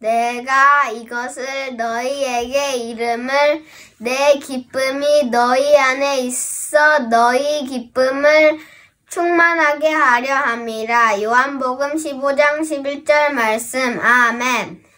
내가 이것을 너희에게 이름을 내 기쁨이 너희 안에 있어 너희 기쁨을 충만하게 하려 함이라. 요한복음 15장 11절 말씀. 아멘.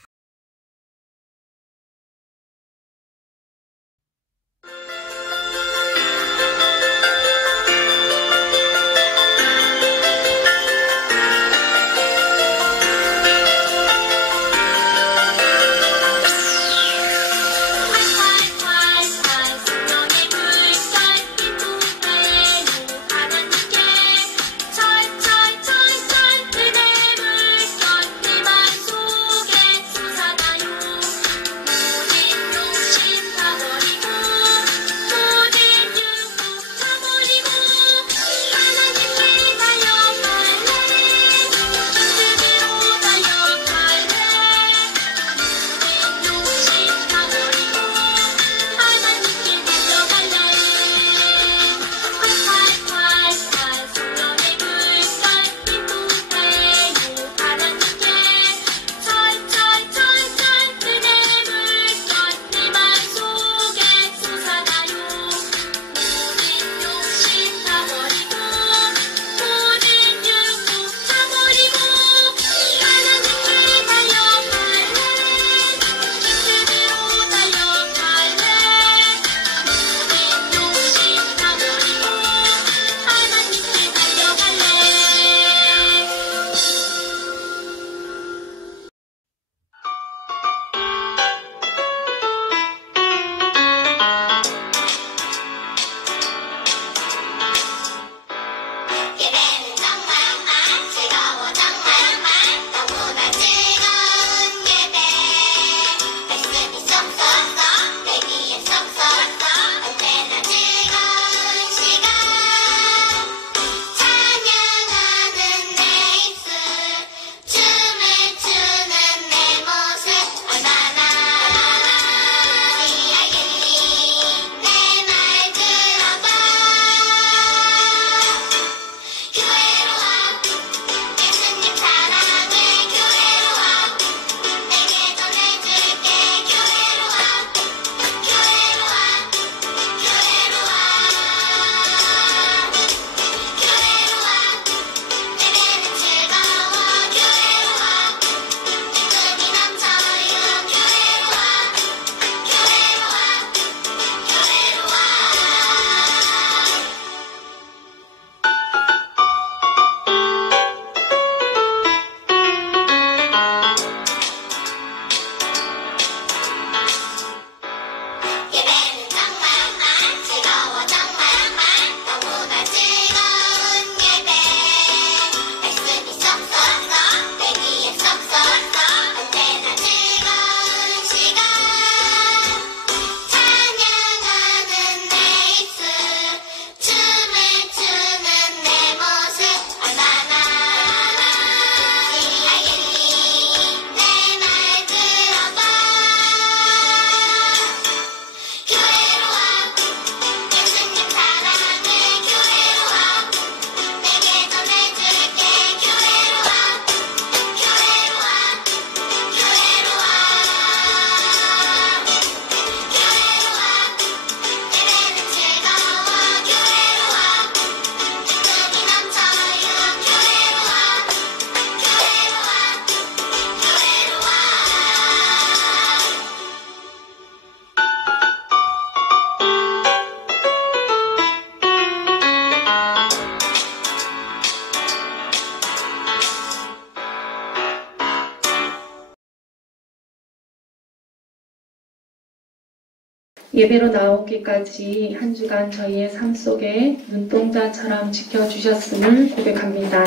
예배로 나오기까지 한 주간 저희의 삶 속에 눈동자처럼 지켜주셨음을 고백합니다.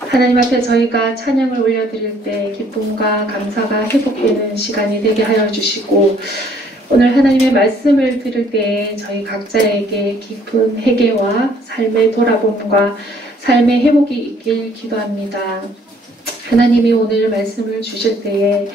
하나님 앞에 저희가 찬양을 올려드릴 때 기쁨과 감사가 회복되는 시간이 되게 하여 주시고, 오늘 하나님의 말씀을 들을 때에 저희 각자에게 깊은 회개와 삶의 돌아봄과 삶의 회복이 있길 기도합니다. 하나님이 오늘 말씀을 주실 때에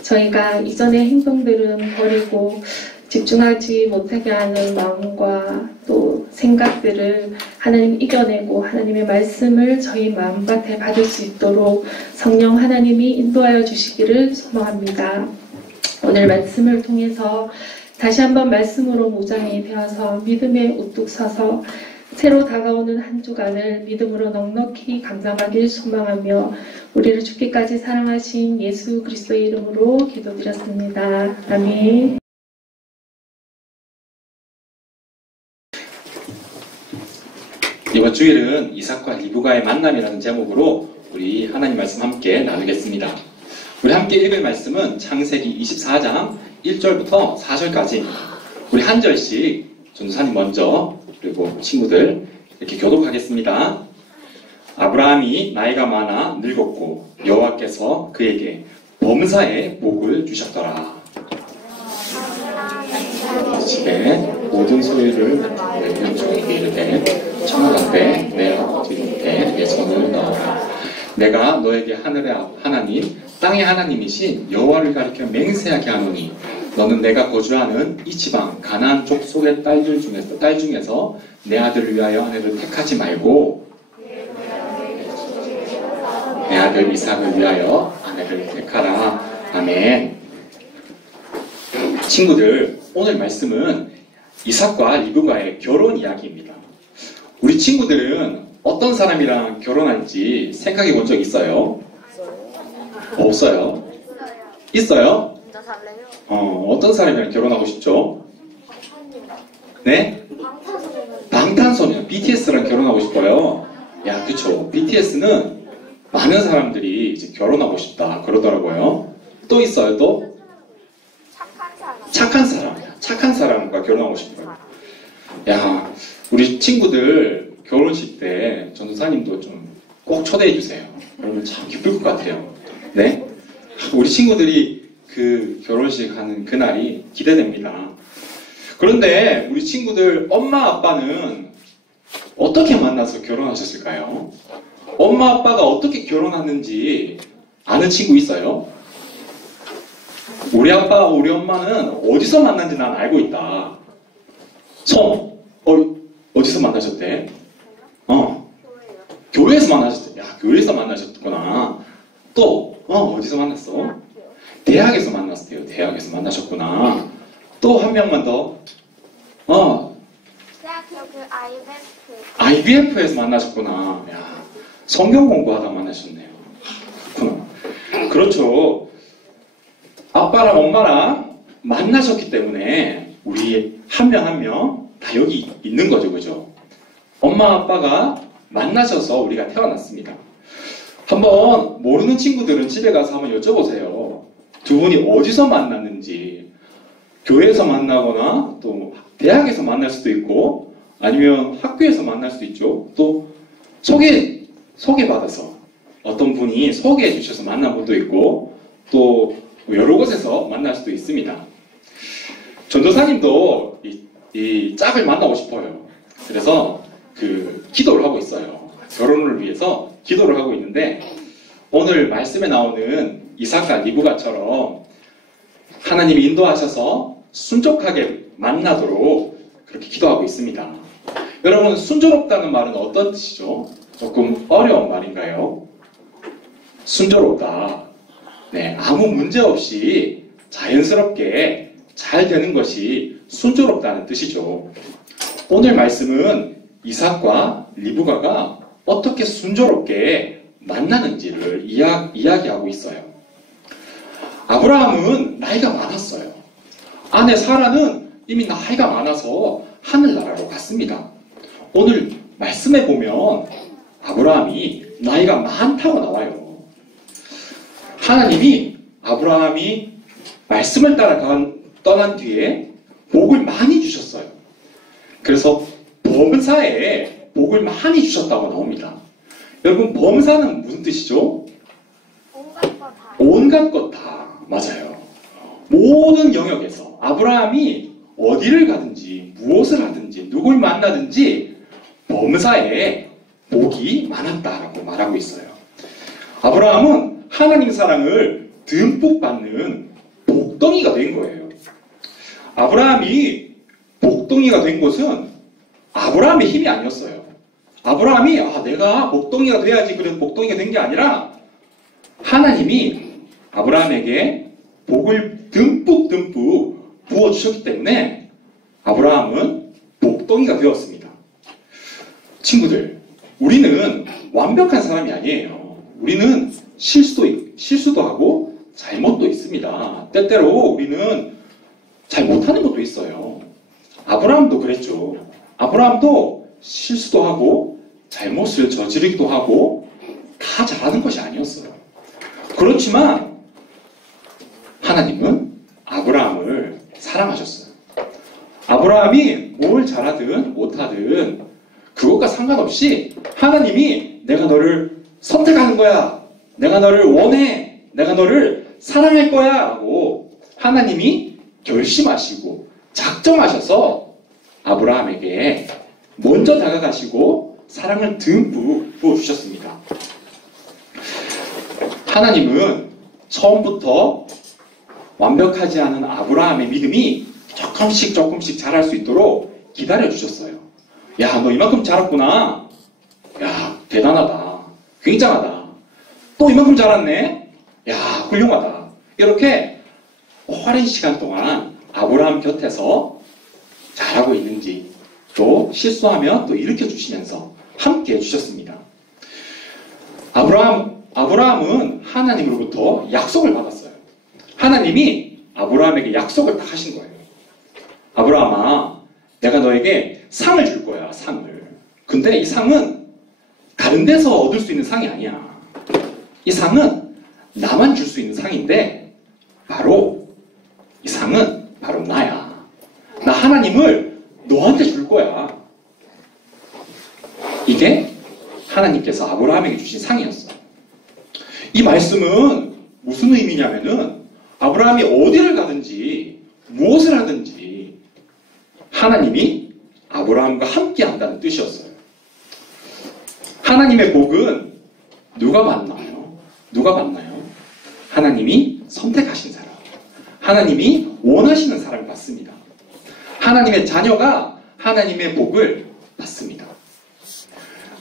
저희가 이전의 행동들은 버리고 집중하지 못하게 하는 마음과 또 생각들을 하나님 이겨내고 하나님의 말씀을 저희 마음밭에 받을 수 있도록 성령 하나님이 인도하여 주시기를 소망합니다. 오늘 말씀을 통해서 다시 한번 말씀으로 무장이 되어서 믿음에 우뚝 서서 새로 다가오는 한 주간을 믿음으로 넉넉히 감당하길 소망하며 우리를 죽기까지 사랑하신 예수 그리스도의 이름으로 기도드렸습니다. 아멘. 이번 주일은 이삭과 리브가의 만남이라는 제목으로 우리 하나님 말씀 함께 나누겠습니다. 우리 함께 읽을 말씀은 창세기 24장 1절부터 4절까지입니다. 우리 한 절씩 전도사님 먼저 그리고 친구들 이렇게 교독하겠습니다. 아브라함이 나이가 많아 늙었고 여호와께서 그에게 범사에 복을 주셨더라. 집에 모든 소유를 내 영종에게 이르되 천국 앞에 내 아버지 밑에 내 손을 넣어라. 내가 너에게 하늘의 하나님 땅의 하나님이신 여호와를 가리켜 맹세하게 하노니 너는 내가 거주하는 이 지방 가나안 족속의 딸 중에서 내 아들을 위하여 아내를 택하지 말고 내 아들 이삭을 위하여 아내를 택하라. 아멘. 친구들, 오늘 말씀은 이삭과 리브가의 결혼 이야기입니다. 우리 친구들은 어떤 사람이랑 결혼할지 생각해 본 적 있어요? 없어요? 있어요? 어떤 사람이랑 결혼하고 싶죠? 네? 방탄소년, BTS랑 결혼하고 싶어요. 야, 그쵸. BTS는 많은 사람들이 이제 결혼하고 싶다 그러더라고요. 또 있어요, 또? 착한 사람과 결혼하고 싶어요. 야, 우리 친구들 결혼식 때 전도사님도 좀 꼭 초대해 주세요. 그러면 참 기쁠 것 같아요. 네? 우리 친구들이 그 결혼식 하는 그날이 기대됩니다. 그런데 우리 친구들 엄마 아빠는 어떻게 만나서 결혼하셨을까요? 엄마 아빠가 어떻게 결혼하는지 아는 친구 있어요? 우리 아빠, 우리 엄마는 어디서 만난지 난 알고 있다. 어디서 만나셨대? 교회에서 만나셨대. 야, 교회에서 만나셨구나. 또, 어디서 만났어? 대학에서 만났대요. 대학에서 만나셨구나. 또 한 명만 더. IVF에서 만나셨구나. 야, 성경 공부하다 만나셨네요. 그렇구나. 그렇죠. 아빠랑 엄마랑 만나셨기 때문에 우리 한 명 한 명 다 여기 있는 거죠. 그죠? 엄마 아빠가 만나셔서 우리가 태어났습니다. 한번 모르는 친구들은 집에 가서 한번 여쭤보세요. 두 분이 어디서 만났는지. 교회에서 만나거나 또 대학에서 만날 수도 있고 아니면 학교에서 만날 수도 있죠. 또 소개받아서 어떤 분이 소개해 주셔서 만난 분도 있고 또 여러 곳에서 만날 수도 있습니다. 전도사님도 이 짝을 만나고 싶어요. 그래서 기도를 하고 있어요. 결혼을 위해서 기도를 하고 있는데 오늘 말씀에 나오는 이삭과 리브가처럼 하나님이 인도하셔서 순족하게 만나도록 그렇게 기도하고 있습니다. 여러분, 순조롭다는 말은 어떤 뜻이죠? 조금 어려운 말인가요? 순조롭다. 네, 아무 문제 없이 자연스럽게 잘 되는 것이 순조롭다는 뜻이죠. 오늘 말씀은 이삭과 리브가가 어떻게 순조롭게 만나는지를 이야기하고 있어요. 아브라함은 나이가 많았어요. 아내 사라는 이미 나이가 많아서 하늘나라로 갔습니다. 오늘 말씀에 보면 아브라함이 나이가 많다고 나와요. 하나님이 아브라함이 말씀을 따라 떠난 뒤에 복을 많이 주셨어요. 그래서 범사에 복을 많이 주셨다고 나옵니다. 여러분, 범사는 무슨 뜻이죠? 온갖 것 다. 맞아요. 모든 영역에서 아브라함이 어디를 가든지 무엇을 하든지 누굴 만나든지 범사에 복이 많았다라고 말하고 있어요. 아브라함은 하나님 사랑을 듬뿍 받는 복덩이가 된 거예요. 아브라함이 복덩이가 된 것은 아브라함의 힘이 아니었어요. 아브라함이 내가 복덩이가 돼야지 그래서 복덩이가 된 게 아니라 하나님이 아브라함에게 복을 듬뿍 부어주셨기 때문에 아브라함은 복덩이가 되었습니다. 친구들, 우리는 완벽한 사람이 아니에요. 우리는 실수도 하고 잘못도 있습니다. 때때로 우리는 잘 못하는 것도 있어요. 아브라함도 그랬죠. 아브라함도 실수도 하고 잘못을 저지르기도 하고 다 잘하는 것이 아니었어요. 그렇지만 하나님은 아브라함을 사랑하셨어요. 아브라함이 뭘 잘하든 못하든 그것과 상관없이 하나님이 내가 너를 선택하는 거야. 내가 너를 원해. 내가 너를 사랑할 거야. 하고 하나님이 결심하시고 작정하셔서 아브라함에게 먼저 다가가시고 사랑을 듬뿍 부어주셨습니다. 하나님은 처음부터 완벽하지 않은 아브라함의 믿음이 조금씩 자랄 수 있도록 기다려주셨어요. 야, 너 이만큼 자랐구나. 야, 대단하다. 굉장하다. 또 이만큼 자랐네. 야, 훌륭하다. 이렇게 오랜 시간 동안 아브라함 곁에서 잘하고 있는지 또 실수하면 또 일으켜 주시면서 함께 해주셨습니다. 아브라함은 하나님으로부터 약속을 받았어요. 하나님이 아브라함에게 약속을 딱 하신 거예요. 아브라함아, 내가 너에게 상을 줄 거야, 상을. 근데 이 상은 다른 데서 얻을 수 있는 상이 아니야. 이 상은 나만 줄 수 있는 상인데 바로 이 상은 바로 나야. 나 하나님을 너한테 줄 거야. 이게 하나님께서 아브라함에게 주신 상이었어요. 이 말씀은 무슨 의미냐면은 아브라함이 어디를 가든지 무엇을 하든지 하나님이 아브라함과 함께 한다는 뜻이었어요. 하나님의 복은 누가 받나요? 누가 받나요? 하나님이 선택하신 사람. 하나님이 원하시는 사람을 받습니다. 하나님의 자녀가 하나님의 복을 받습니다.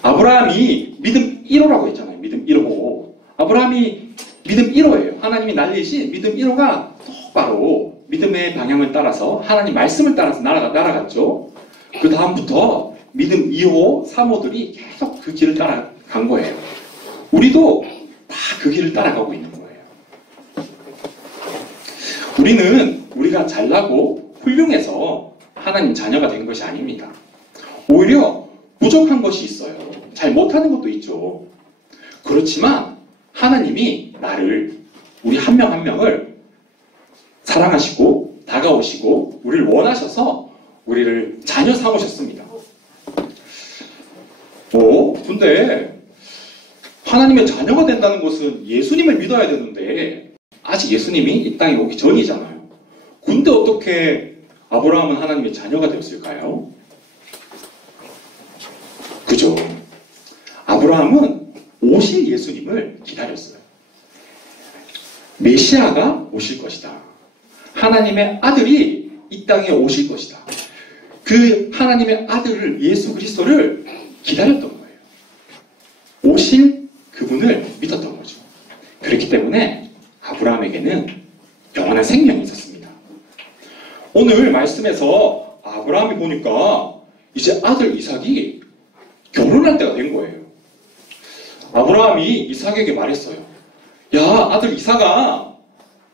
아브라함이 믿음 1호라고 했잖아요. 믿음 1호. 아브라함이 믿음 1호예요. 하나님이 날리신 믿음 1호가 똑바로 믿음의 방향을 따라서 하나님 말씀을 따라서 날아갔죠. 그 다음부터 믿음 2호, 3호들이 계속 그 길을 따라간 거예요. 우리도 다 그 길을 따라가고 있는 거예요. 우리는 우리가 잘나고 훌륭해서 하나님 자녀가 된 것이 아닙니다. 오히려 부족한 것이 있어요. 잘 못하는 것도 있죠. 그렇지만 하나님이 우리 한 명 한 명을 사랑하시고 다가오시고 우리를 원하셔서 우리를 자녀 삼으셨습니다. 근데 하나님의 자녀가 된다는 것은 예수님을 믿어야 되는데 아직 예수님이 이 땅에 오기 전이잖아요. 근데 어떻게 아브라함은 하나님의 자녀가 되었을까요? 그죠? 아브라함은 오실 예수님을 기다렸어요. 메시아가 오실 것이다. 하나님의 아들이 이 땅에 오실 것이다. 그 하나님의 아들을 예수 그리스도를 기다렸던 거예요. 오실 그분을 믿었던 거죠. 그렇기 때문에 아브라함에게는 영원한 생명이 있었습니다. 오늘 말씀에서 아브라함이 보니까 이제 아들 이삭이 결혼할 때가 된 거예요. 아브라함이 이삭에게 말했어요. 야, 아들 이삭아,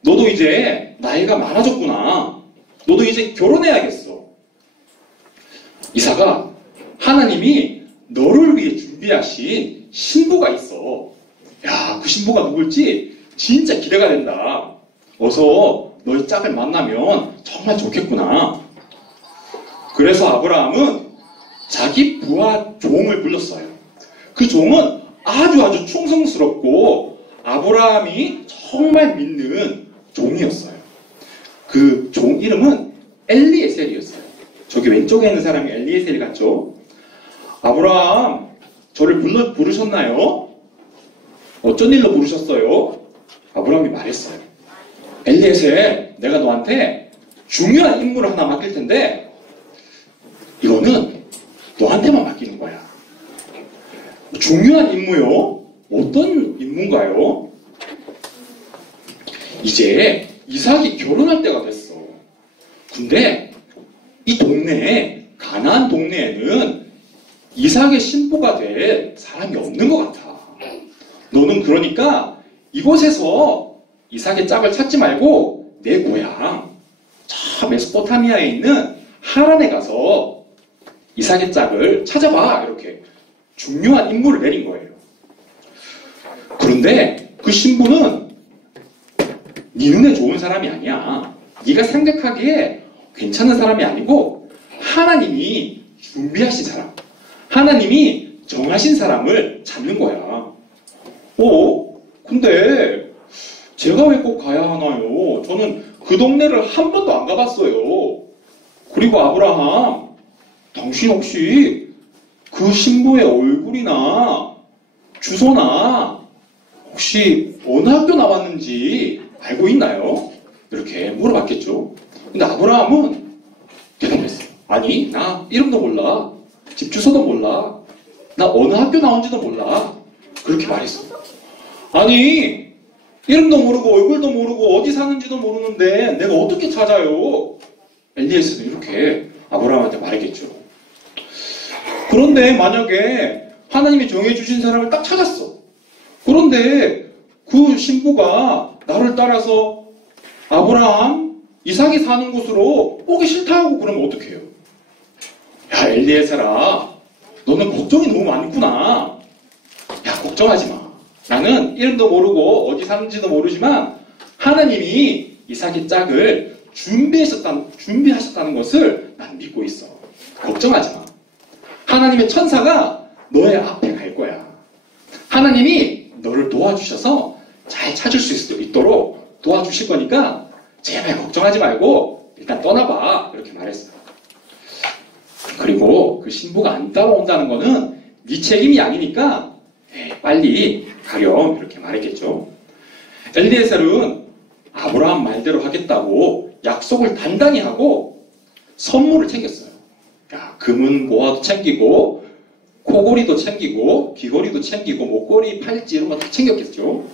너도 이제 나이가 많아졌구나. 너도 이제 결혼해야겠어. 이삭아, 하나님이 너를 위해 준비하신 신부가 있어. 야, 그 신부가 누굴지 진짜 기대가 된다. 어서 너의 짝을 만나면 정말 좋겠구나. 그래서 아브라함은 자기 부하 종을 불렀어요. 그 종은 아주 충성스럽고 아브라함이 정말 믿는 종이었어요. 그 종 이름은 엘리에셀이었어요. 저기 왼쪽에 있는 사람이 엘리에셀 같죠? 아브라함, 저를 부르셨나요? 어쩐 일로 부르셨어요? 아브라함이 말했어요. 엘리에셀, 내가 너한테 중요한 임무를 하나 맡길 텐데 이거는 너한테만 맡기는 거야. 중요한 임무요? 어떤 임무인가요? 이제 이삭이 결혼할 때가 됐어. 근데 이 동네에, 가나안 동네에는 이삭의 신부가 될 사람이 없는 것 같아. 너는 그러니까 이곳에서 이삭의 짝을 찾지 말고 내 고향 저 메소포타미아에 있는 하란에 가서 이삭의 짝을 찾아봐. 이렇게 중요한 임무를 내린 거예요. 그런데 그 신부는 네 눈에 좋은 사람이 아니야. 네가 생각하기에 괜찮은 사람이 아니고 하나님이 준비하신 사람, 하나님이 정하신 사람을 찾는 거야. 근데 제가 왜 꼭 가야 하나요? 저는 그 동네를 한 번도 안 가봤어요. 그리고 아브라함, 당신 혹시 그 신부의 얼굴이나 주소나 혹시 어느 학교 나왔는지 알고 있나요? 이렇게 물어봤겠죠. 근데 아브라함은 대답했어요. 아니, 나 이름도 몰라. 집 주소도 몰라. 나 어느 학교 나온지도 몰라. 그렇게 말했어. 아니, 이름도 모르고 얼굴도 모르고 어디 사는지도 모르는데 내가 어떻게 찾아요? 엘리에서는 이렇게 아브라함한테 말했겠죠. 그런데 만약에 하나님이 정해주신 사람을 딱 찾았어. 그런데 그 신부가 나를 따라서 아브라함, 이삭이 사는 곳으로 오기 싫다 하고 그러면 어떡해요? 야, 엘리에서라, 너는 걱정이 너무 많구나. 야, 걱정하지 마. 나는 이름도 모르고 어디 사는지도 모르지만 하나님이 이삭의 짝을 준비하셨다는 것을 난 믿고 있어. 걱정하지 마. 하나님의 천사가 너의 앞에 갈 거야. 하나님이 너를 도와주셔서 잘 찾을 수 있도록 도와주실 거니까 제발 걱정하지 말고 일단 떠나봐. 이렇게 말했어요. 그리고 그 신부가 안 따라온다는 거는 네 책임이 아니니까 빨리 가렴. 이렇게 말했겠죠. 엘리에셀은 아브라함 말대로 하겠다고 약속을 단단히 하고 선물을 챙겼어요. 금은 보화도 챙기고 코골이도 챙기고 귀걸이도 챙기고 목걸이, 팔찌 이런 거 다 챙겼겠죠.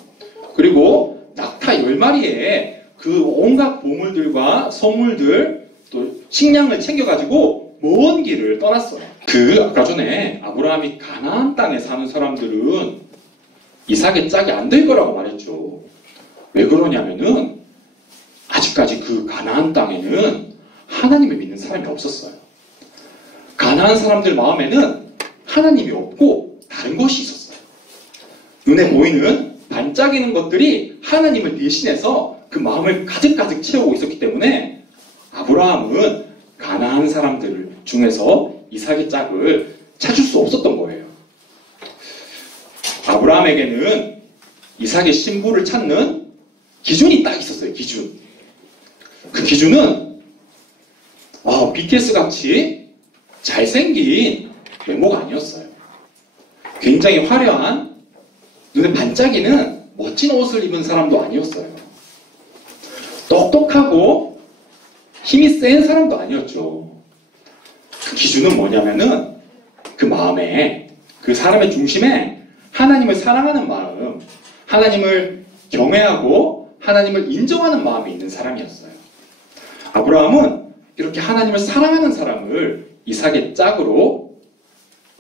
그리고 낙타 10마리에 그 온갖 보물들과 선물들 또 식량을 챙겨가지고 먼 길을 떠났어요. 아까 전에 아브라함이 가나안 땅에 사는 사람들은 이삭의 짝이 안 될 거라고 말했죠. 왜 그러냐면은 아직까지 그 가나안 땅에는 하나님을 믿는 사람이 없었어요. 가나안 사람들 마음에는 하나님이 없고 다른 것이 있었어요. 눈에 보이는 반짝이는 것들이 하나님을 대신해서 그 마음을 가득가득 채우고 있었기 때문에 아브라함은 가나안 사람들 중에서 이삭의 짝을 찾을 수 없었던 거예요. 아브라함에게는 이삭의 신부를 찾는 기준이 딱 있었어요. 기준. 그 기준은 BTS 같이 잘생긴 외모가 아니었어요. 굉장히 화려한 눈에 반짝이는 멋진 옷을 입은 사람도 아니었어요. 똑똑하고 힘이 센 사람도 아니었죠. 그 기준은 뭐냐면은 그 마음에, 그 사람의 중심에 하나님을 사랑하는 마음, 하나님을 경외하고 하나님을 인정하는 마음이 있는 사람이었어요. 아브라함은 이렇게 하나님을 사랑하는 사람을 이삭의 짝으로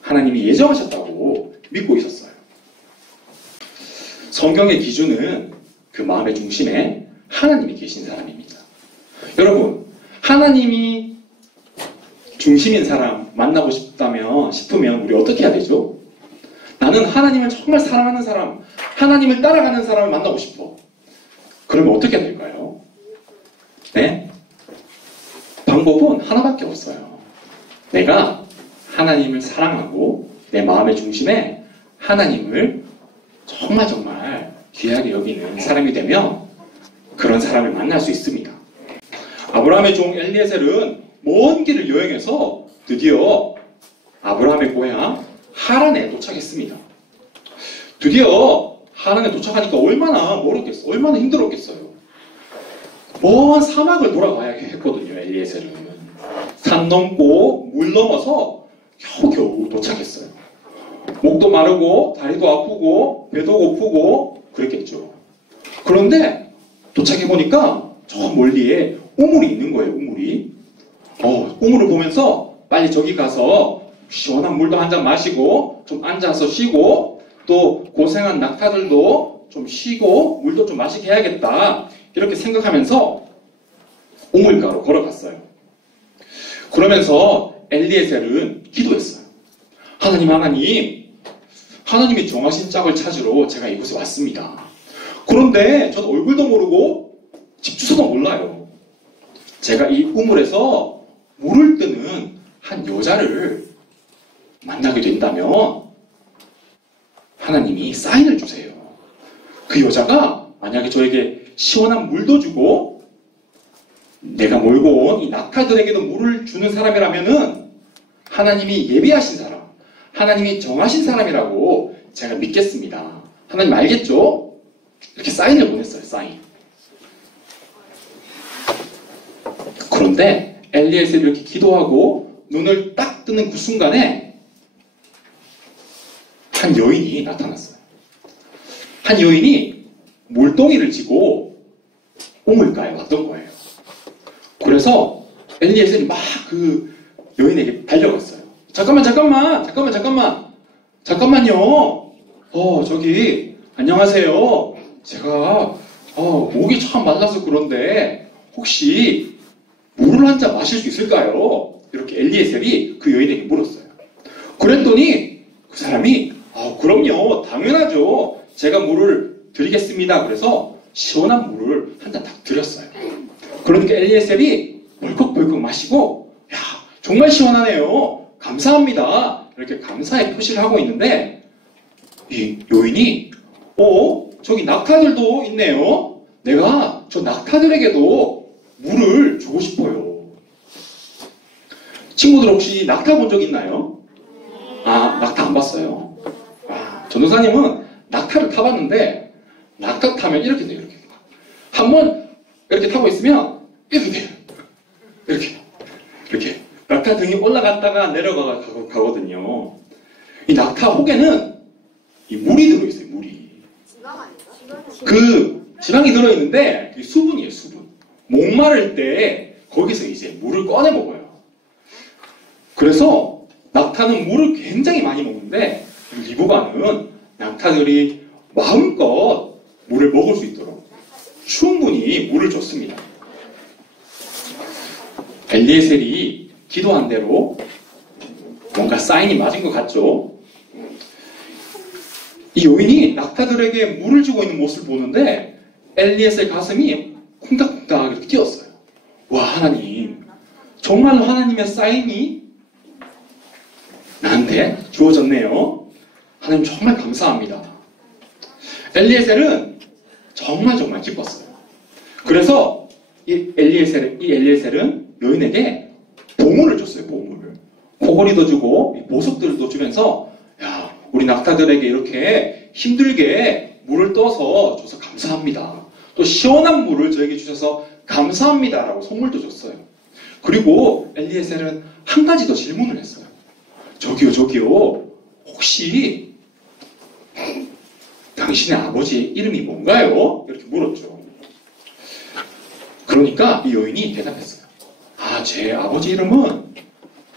하나님이 예정하셨다고 믿고 있었어요. 성경의 기준은 그 마음의 중심에 하나님이 계신 사람입니다. 여러분, 하나님이 중심인 사람 만나고 싶으면 우리 어떻게 해야 되죠? 나는 하나님을 정말 사랑하는 사람, 하나님을 따라가는 사람을 만나고 싶어. 그러면 어떻게 해야 될까요? 네? 방법은 하나밖에 없어요. 내가 하나님을 사랑하고 내 마음의 중심에 하나님을 정말 귀하게 여기는 사람이 되면 그런 사람을 만날 수 있습니다. 아브라함의 종 엘리에셀은 먼 길을 여행해서 드디어 아브라함의 고향 하란에 도착했습니다. 드디어 하란에 도착하니까 얼마나 힘들었겠어요. 먼 사막을 돌아가야 했거든요. 엘리에셀은 산 넘고 물 넘어서 겨우겨우 도착했어요. 목도 마르고 다리도 아프고 배도 고프고 그랬겠죠. 그런데 도착해보니까 저 멀리에 우물이 있는 거예요. 우물이. 우물을 보면서 빨리 저기 가서 시원한 물도 한 잔 마시고 좀 앉아서 쉬고 또 고생한 낙타들도 좀 쉬고 물도 좀 마시게 해야겠다 이렇게 생각하면서 우물가로 걸어갔어요. 그러면서 엘리에셀은 기도했어요. 하나님이 정하신 짝을 찾으러 제가 이곳에 왔습니다. 그런데 저는 얼굴도 모르고 집 주소도 몰라요. 제가 이 우물에서 물을 뜨는 한 여자를 만나게 된다면 하나님이 사인을 주세요. 그 여자가 만약에 저에게 시원한 물도 주고 내가 몰고 온 이 낙타들에게도 물을 주는 사람이라면은 하나님이 예비하신 사람, 하나님이 정하신 사람이라고 제가 믿겠습니다. 하나님 알겠죠? 이렇게 사인을 보냈어요. 사인. 그런데 엘리에셀이 이렇게 기도하고 눈을 딱 뜨는 그 순간에 한 여인이 나타났어요. 한 여인이 물동이를 지고 우물가에 왔던 거예요. 그래서 엘리에셀이 막 그 여인에게 달려갔어요. 잠깐만요. 저기 안녕하세요. 제가 목이 참 말라서 그런데 혹시 물을 한 잔 마실 수 있을까요? 이렇게 엘리에셀이 그 여인에게 물었어요. 그랬더니 그 사람이 그럼요. 당연하죠. 제가 물을 드리겠습니다. 그래서 시원한 물을 한 잔 딱 드렸어요. 그러니까 엘리에셀이 벌컥벌컥 마시고 야 정말 시원하네요. 감사합니다. 이렇게 감사의 표시를 하고 있는데 이 요인이 저기 낙타들도 있네요. 내가 저 낙타들에게도 물을 주고 싶어요. 친구들 혹시 낙타 본 적 있나요? 낙타 안 봤어요. 전도사님은 낙타를 타봤는데 낙타 타면 이렇게 돼요. 이렇게. 한번 이렇게 타고 있으면 이렇게 돼요. 이렇게 낙타 등이 올라갔다가 내려가거든요. 이 낙타 혹에는 이 물이 들어있어요. 물이. 그 지방이 들어있는데 수분이에요. 수분. 목마를 때 거기서 이제 물을 꺼내 먹어요. 그래서 낙타는 물을 굉장히 많이 먹는데 리브가는 낙타들이 마음껏 물을 먹을 수 있도록 충분히 물을 줬습니다. 엘리에셀이 기도한 대로 뭔가 사인이 맞은 것 같죠? 이 여인이 낙타들에게 물을 주고 있는 모습을 보는데 엘리에셀 가슴이 콩닥콩닥 이렇게 뛰었어요. 와, 하나님, 정말로 하나님의 사인이 나한테 주어졌네요. 하나님 정말 감사합니다. 엘리에셀은 정말 기뻤어요. 그래서 이 엘리에셀은 여인에게 보물을 줬어요. 보물을. 코골이도 주고 보석들도 주면서 야, 우리 낙타들에게 이렇게 힘들게 물을 떠서 줘서 감사합니다. 또 시원한 물을 저에게 주셔서 감사합니다라고 선물도 줬어요. 그리고 엘리에셀은 한 가지 더 질문을 했어요. 저기요, 혹시 당신의 아버지의 이름이 뭔가요? 이렇게 물었죠. 그러니까 이 여인이 대답했어요. 제 아버지 이름은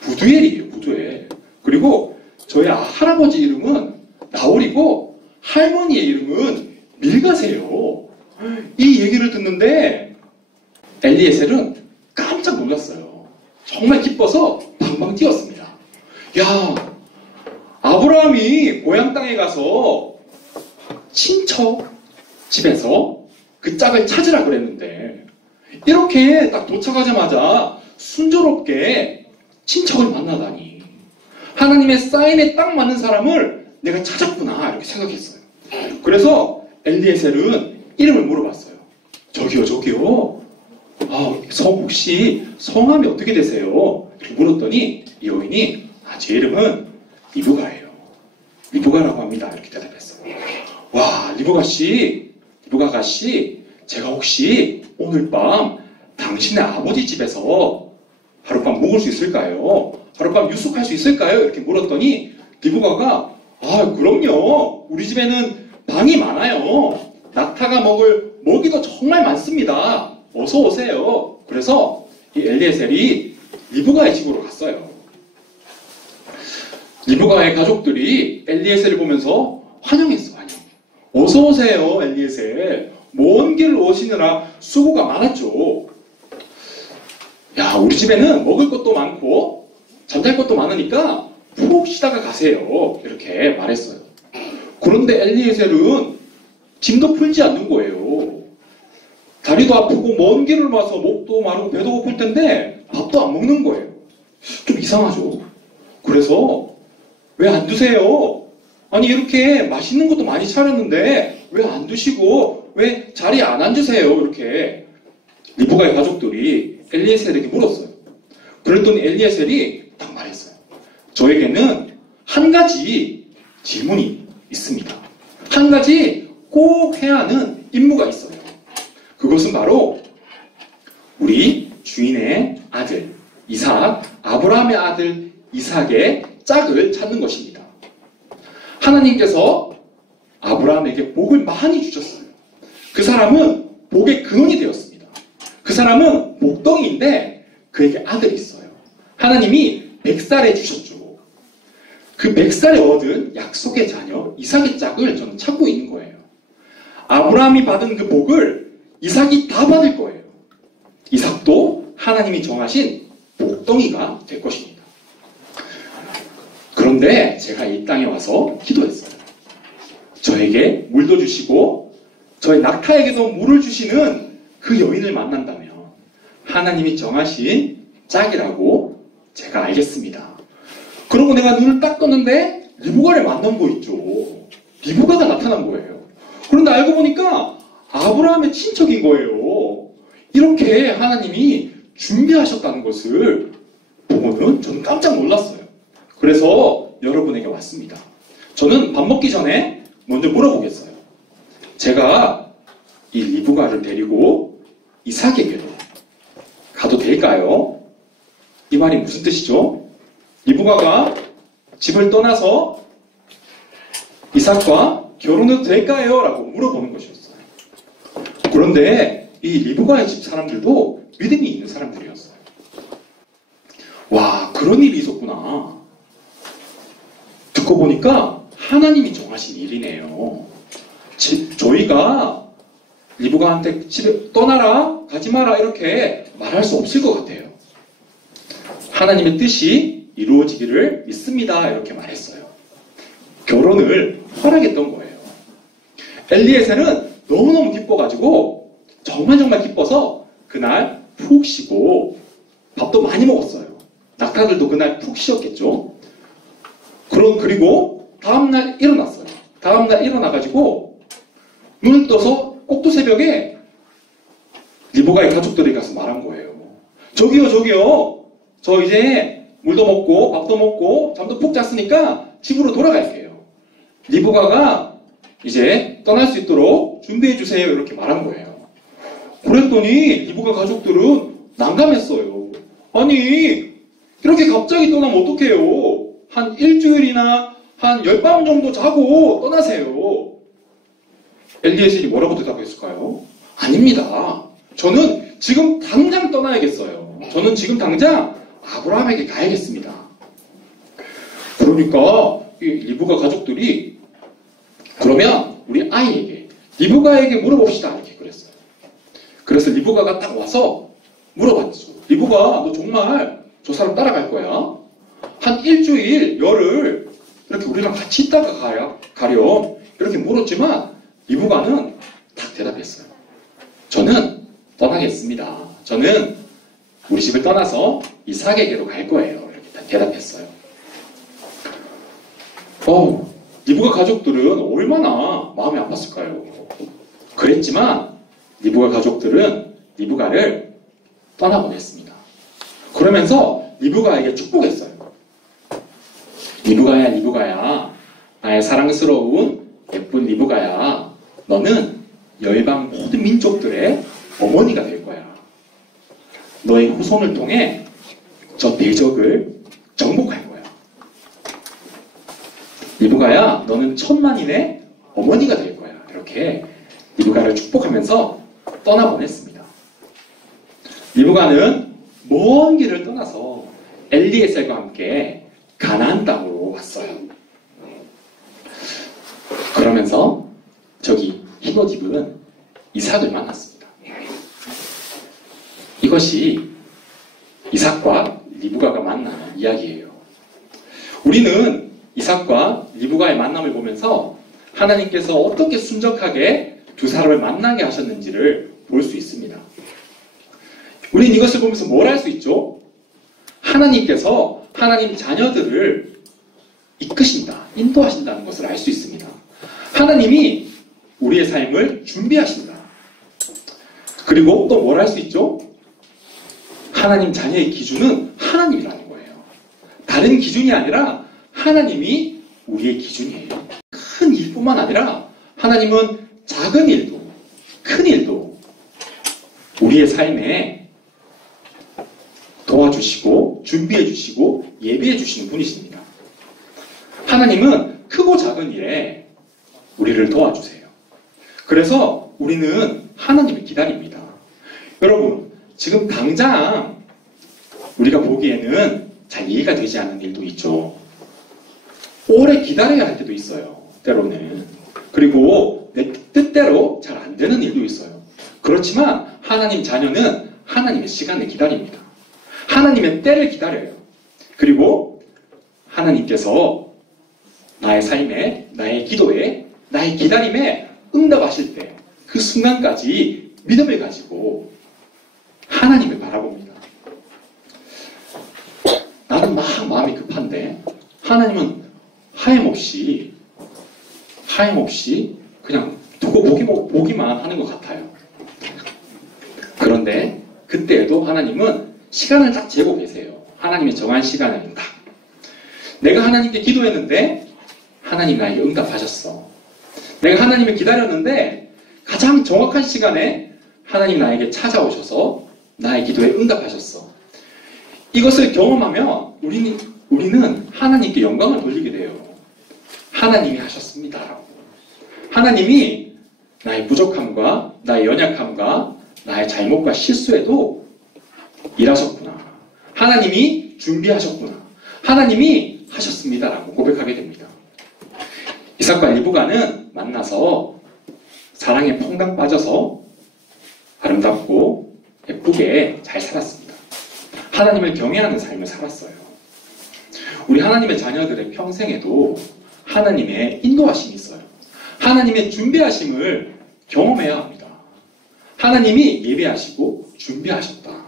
부두엘이에요. 부두엘. 그리고 저희 할아버지 이름은 나홀이고 할머니의 이름은 밀가세요. 이 얘기를 듣는데 엘리에셀은 깜짝 놀랐어요. 정말 기뻐서 방방 뛰었습니다. 야, 아브라함이 고향 땅에 가서 친척 집에서 그 짝을 찾으라 그랬는데 이렇게 딱 도착하자마자 순조롭게 친척을 만나다니 하나님의 사인에 딱 맞는 사람을 내가 찾았구나 이렇게 생각했어요. 그래서 엘리에셀은 이름을 물어봤어요. 저기요. 혹시 성함이 어떻게 되세요? 이렇게 물었더니 이 여인이 제 이름은 리브가예요. 리브가라고 합니다. 이렇게 대답했어요. 와, 리브가 씨, 제가 혹시 오늘 밤 당신의 아버지 집에서 하룻밤 묵을 수 있을까요? 하룻밤 유숙할 수 있을까요? 이렇게 물었더니 리브가가 그럼요. 우리 집에는 방이 많아요. 낙타가 먹을 먹이도 정말 많습니다. 어서 오세요. 그래서 이 엘리에셀이 리브가의 집으로 갔어요. 리브가의 가족들이 엘리에셀을 보면서 환영했어. 어서 오세요, 엘리에셀. 먼 길을 오시느라 수고가 많았죠. 야, 우리 집에는 먹을 것도 많고 잠잘 것도 많으니까 푹 쉬다가 가세요. 이렇게 말했어요. 그런데 엘리에셀은 짐도 풀지 않는 거예요. 다리도 아프고 먼 길을 와서 목도 마르고 배도 고플 텐데 밥도 안 먹는 거예요. 좀 이상하죠. 그래서 왜 안 드세요? 아니 이렇게 맛있는 것도 많이 차렸는데 왜 안 드시고 왜 자리에 안 앉으세요? 이렇게 리브가의 가족들이 엘리에셀에게 물었어요. 그랬더니 엘리에셀이 딱 말했어요. 저에게는 한 가지 질문이 있습니다. 한 가지 꼭 해야 하는 임무가 있어요. 그것은 바로 우리 주인의 아들 이삭, 아브라함의 아들 이삭의 짝을 찾는 것입니다. 하나님께서 아브라함에게 복을 많이 주셨어요. 그 사람은 복의 근원이 되었습니다. 그 사람은 복덩이인데 그에게 아들이 있어요. 하나님이 100살에 주셨죠. 그 100살에 얻은 약속의 자녀 이삭의 짝을 저는 찾고 있는 거예요. 아브라함이 받은 그 복을 이삭이 다 받을 거예요. 이삭도 하나님이 정하신 복덩이가 될 것입니다. 그런데 제가 이 땅에 와서 기도했어요. 저에게 물도 주시고 저의 낙타에게도 물을 주시는 그 여인을 만난다면 하나님이 정하신 짝이라고 제가 알겠습니다. 그러고 내가 눈을 딱 떴는데 리브가를 만난 거 있죠. 리브가가 나타난 거예요. 그런데 알고 보니까 아브라함의 친척인 거예요. 이렇게 하나님이 준비하셨다는 것을 보고는 저는 깜짝 놀랐어요. 그래서 여러분에게 왔습니다. 저는 밥 먹기 전에 먼저 물어보겠어요. 제가 이 리브가를 데리고 이삭에게로 가도 될까요? 이 말이 무슨 뜻이죠? 리브가가 집을 떠나서 이삭과 결혼해도 될까요? 라고 물어보는 것이었어요. 그런데 이 리브가의 집 사람들도 믿음이 있는 사람들이었어요. 와, 그런 일이 있었구나. 듣고 보니까 하나님이 정하신 일이네요. 저희가 리브가한테 집에 떠나라, 가지 마라 이렇게 말할 수 없을 것 같아요. 하나님의 뜻이 이루어지기를 믿습니다. 이렇게 말했어요. 결혼을 허락했던 거예요. 엘리에셀은 너무너무 기뻐가지고 정말 기뻐서 그날 푹 쉬고 밥도 많이 먹었어요. 낙타들도 그날 푹 쉬었겠죠. 그리고 다음날 일어났어요. 다음날 일어나가지고 눈을 떠서 꼭두 새벽에 리브가의 가족들에게 가서 말한 거예요. 저기요. 저 이제 물도 먹고 밥도 먹고 잠도 푹 잤으니까 집으로 돌아갈게요. 리브가가 이제 떠날 수 있도록 준비해 주세요. 이렇게 말한 거예요. 그랬더니 리브가 가족들은 난감했어요. 아니 이렇게 갑자기 떠나면 어떡해요? 한 일주일이나 한 10밤 정도 자고 떠나세요. 엘리에셀이 뭐라고 대답했을까요? 아닙니다. 저는 지금 당장 떠나야겠어요. 저는 지금 당장 아브라함에게 가야겠습니다. 그러니까 이 리브가 가족들이 그러면 우리 아이에게 리브가에게 물어봅시다 이렇게 그랬어요. 그래서 리브가가 딱 와서 물어봤죠. 리브가 너 정말 저 사람 따라갈 거야? 한 일주일 열흘 이렇게 우리랑 같이 있다가 가렴 이렇게 물었지만 리브가는 딱 대답했어요. 저는 떠나겠습니다. 저는 우리 집을 떠나서 이삭에게로 갈 거예요. 이렇게 딱 대답했어요. 리브가 가족들은 얼마나 마음이 아팠을까요? 그랬지만 리브가 가족들은 리브가를 떠나보냈습니다. 그러면서 리브가에게 축복했어요. 리브가야, 나의 사랑스러운 예쁜 리브가야, 너는 열방 모든 민족들의 어머니가 될 거야. 너의 후손을 통해 저 대적을 정복할 거야. 리브가야, 너는 천만인의 어머니가 될 거야. 이렇게 리브가를 축복하면서 떠나보냈습니다. 리브가는 먼 길을 떠나서 엘리에셀과 함께 가나안 땅으로 왔어요. 그러면서 저기 히브 집은 이삭을 만났습니다. 이것이 이삭과 리브가가 만나는 이야기예요. 우리는 이삭과 리브가의 만남을 보면서 하나님께서 어떻게 순적하게 두 사람을 만나게 하셨는지를 볼 수 있습니다. 우리는 이것을 보면서 뭘 알 수 있죠? 하나님께서 하나님 자녀들을 이끄신다, 인도하신다는 것을 알 수 있습니다. 하나님이 우리의 삶을 준비하신다. 그리고 또 뭘 알 수 있죠? 하나님 자녀의 기준은 하나님이라는 거예요. 다른 기준이 아니라 하나님이 우리의 기준이에요. 큰 일뿐만 아니라 하나님은 작은 일도, 큰 일도 우리의 삶에 도와주시고 준비해 주시고 예비해 주시는 분이십니다. 하나님은 크고 작은 일에 우리를 도와주세요. 그래서 우리는 하나님을 기다립니다. 여러분, 지금 당장 우리가 보기에는 잘 이해가 되지 않는 일도 있죠. 오래 기다려야 할 때도 있어요. 때로는. 그리고 내 뜻대로 잘 안 되는 일도 있어요. 그렇지만 하나님 자녀는 하나님의 시간을 기다립니다. 하나님의 때를 기다려요. 그리고 하나님께서 나의 삶에, 나의 기도에, 나의 기다림에 응답하실 때 그 순간까지 믿음을 가지고 하나님을 바라봅니다. 나는 막 마음이 급한데 하나님은 하염없이 그냥 두고 보기만 하는 것 같아요. 그런데 그때에도 하나님은 시간을 딱 재고 계세요. 하나님의 정한 시간을 딱. 내가 하나님께 기도했는데 하나님 나에게 응답하셨어. 내가 하나님을 기다렸는데 가장 정확한 시간에 하나님 나에게 찾아오셔서 나의 기도에 응답하셨어. 이것을 경험하면 우리는 하나님께 영광을 돌리게 돼요. 하나님이 하셨습니다라고. 하나님이 나의 부족함과 나의 연약함과 나의 잘못과 실수에도 일하셨구나. 하나님이 준비하셨구나. 하나님이 하셨습니다라고 고백하게 됩니다. 이삭과 리브가는 만나서 사랑에 퐁당 빠져서 아름답고 예쁘게 잘 살았습니다. 하나님을 경외하는 삶을 살았어요. 우리 하나님의 자녀들의 평생에도 하나님의 인도하심이 있어요. 하나님의 준비하심을 경험해야 합니다. 하나님이 예배하시고 준비하셨다.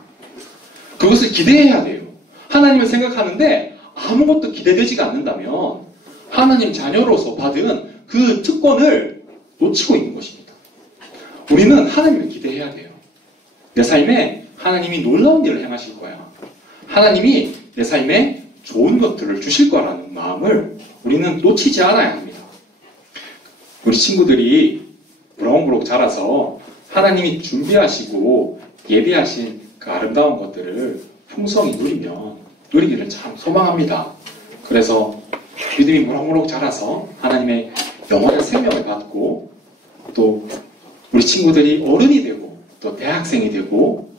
그것을 기대해야 돼요. 하나님을 생각하는데 아무것도 기대되지가 않는다면 하나님 자녀로서 받은 그 특권을 놓치고 있는 것입니다. 우리는 하나님을 기대해야 돼요. 내 삶에 하나님이 놀라운 일을 행하실 거야. 하나님이 내 삶에 좋은 것들을 주실 거라는 마음을 우리는 놓치지 않아야 합니다. 우리 친구들이 무럭무럭 자라서 하나님이 준비하시고 예비하신 그 아름다운 것들을 풍성히 누리기를 참 소망합니다. 그래서 믿음이 무럭무럭 자라서 하나님의 영원한 생명을 받고 또 우리 친구들이 어른이 되고 또 대학생이 되고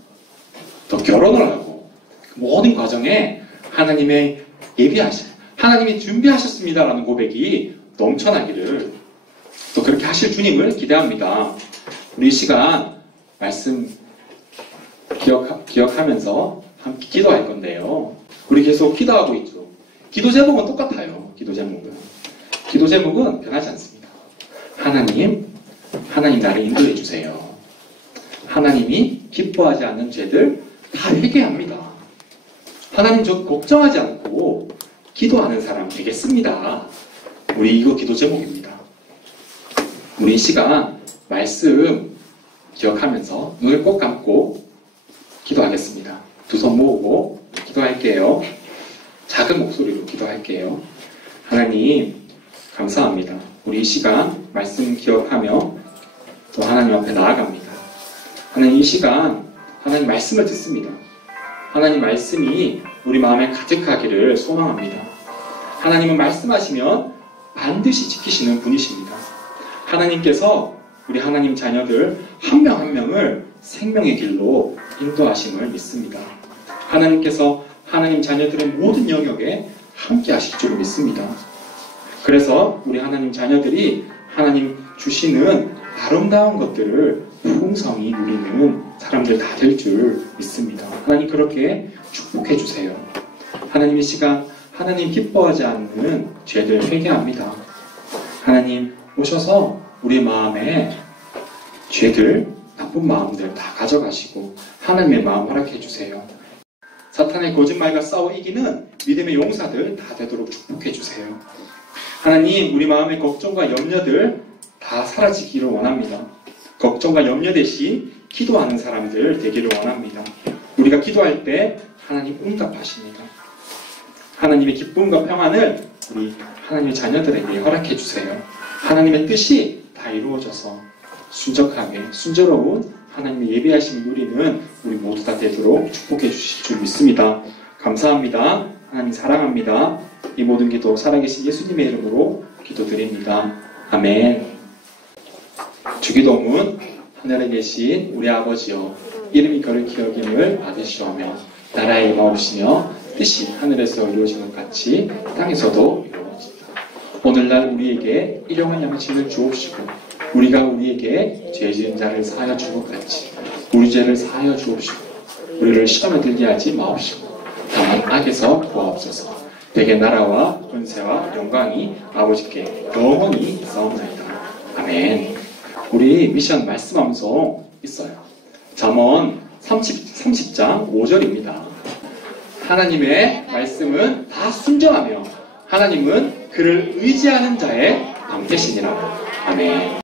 또 결혼을 하고 그 모든 과정에 하나님의 하나님이 준비하셨습니다라는 고백이 넘쳐나기를 또 그렇게 하실 주님을 기대합니다. 우리 이 시간 말씀 기억하면서 함께 기도할 건데요. 우리 계속 기도하고 있죠. 기도 제목은 똑같아요. 기도 제목은 변하지 않습니다. 하나님 나를 인도해 주세요. 하나님이 기뻐하지 않는 죄들 다 회개합니다. 하나님 저 걱정하지 않고 기도하는 사람 되겠습니다. 우리 이거 기도 제목입니다. 우리 이 시간 말씀 기억하면서 눈을 꼭 감고 기도하겠습니다. 두 손 모으고 기도할게요. 작은 목소리로 기도할게요. 하나님 감사합니다. 우리 이 시간 말씀 기억하며 또 하나님 앞에 나아갑니다. 하나님 이 시간 하나님 말씀을 듣습니다. 하나님 말씀이 우리 마음에 가득하기를 소망합니다. 하나님은 말씀하시면 반드시 지키시는 분이십니다. 하나님께서 우리 하나님 자녀들 한 명 한 명을 생명의 길로 인도하심을 믿습니다. 하나님께서 하나님 자녀들의 모든 영역에 함께 하실 줄 믿습니다. 그래서 우리 하나님 자녀들이 하나님 주시는 아름다운 것들을 풍성히 누리는 사람들 다 될 줄 믿습니다. 하나님 그렇게 축복해 주세요. 하나님 이 시간 하나님 기뻐하지 않는 죄들 회개합니다. 하나님 오셔서 우리 마음에 죄들, 나쁜 마음들 다 가져가시고 하나님의 마음 허락해 주세요. 사탄의 거짓말과 싸워 이기는 믿음의 용사들 다 되도록 축복해 주세요. 하나님 우리 마음의 걱정과 염려들 다 사라지기를 원합니다. 걱정과 염려 대신 기도하는 사람들 되기를 원합니다. 우리가 기도할 때 하나님 응답하십니다. 하나님의 기쁨과 평안을 우리 하나님의 자녀들에게 허락해 주세요. 하나님의 뜻이 다 이루어져서 순적하게 순조로운 하나님의 예비하심을 누리는 우리 모두 다 되도록 축복해 주실 줄 믿습니다. 감사합니다. 하나님 사랑합니다. 이 모든 기도 살아계신 예수님의 이름으로 기도드립니다. 아멘. 주기도문. 하늘에 계신 우리 아버지여 이름이 거룩히 여김을 받으시오며 나라의 임하옵시며 뜻이 하늘에서 이루어진 것 같이 땅에서도 이루어진다. 오늘날 우리에게 일용할 양식을 주옵시고 우리가 우리에게 죄 지은 자를 사하여 준 것 같이 우리 죄를 사하여 주옵시고 우리를 시험에 들게 하지 마옵시고 다만 악에서 구하옵소서. 대개 나라와 권세와 영광이 아버지께 영원히 있사옵나이다. 아멘. 우리 미션 말씀 암송 있어요. 잠언 30장 5절입니다. 하나님의 말씀은 다 순종하며 하나님은 그를 의지하는 자의 방패시니라. 아멘.